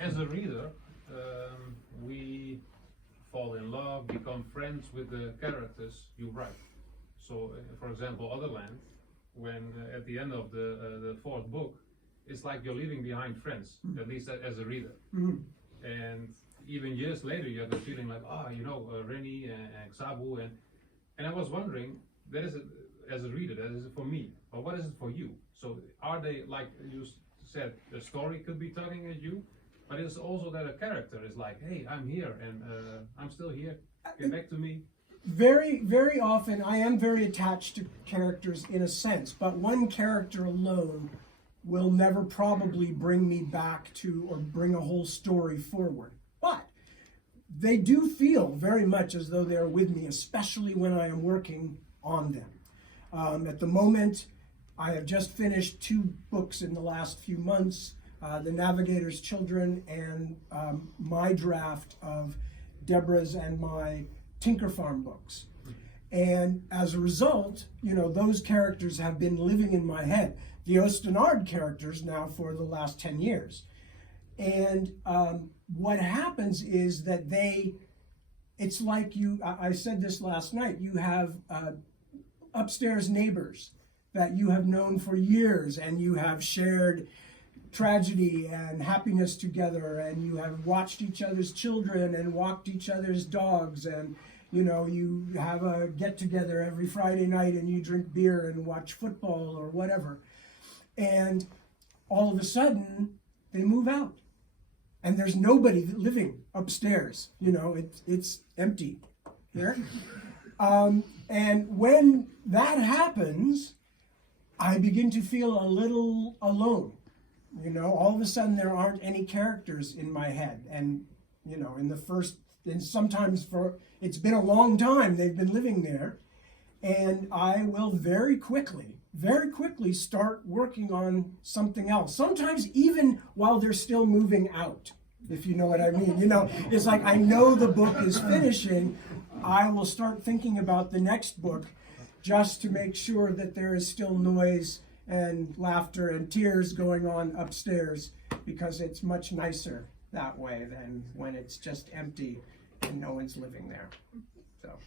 As a reader, we fall in love, become friends with the characters you write. So, for example, Otherland, when at the end of the fourth book, it's like you're leaving behind friends, at least as a reader. And even years later, you have the feeling like, Rennie and Xabu, and I was wondering, that is as a reader, that is for me, but what is it for you? So are they, like you said, the story could be tugging at you, but it's also that a character is like, hey, I'm here and I'm still here, get back to me. Very, very often I am very attached to characters in a sense, but one character alone will never probably bring me back to or bring a whole story forward. But they do feel very much as though they're with me, especially when I am working on them. At the moment, I have just finished 2 books in the last few months, The Navigator's Children and my draft of Deborah's and my Tinker Farm books. And as a result, those characters have been living in my head. The Ostenard characters now for the last 10 years. And what happens is that it's like I said this last night, you have upstairs neighbors that you have known for years, and you have shared tragedy and happiness together, and you have watched each other's children and walked each other's dogs, and you have a get together every Friday night and you drink beer and watch football or whatever. And all of a sudden they move out and there's nobody living upstairs. It's empty here. And when that happens, I begin to feel a little alone. All of a sudden there aren't any characters in my head. And, and sometimes it's been a long time they've been living there. And I will very quickly start working on something else. Sometimes even while they're still moving out, if you know what I mean. It's like I know the book is finishing. I will start thinking about the next book just to make sure that there is still noise and laughter and tears going on upstairs, because it's much nicer that way than when it's just empty and no one's living there. So.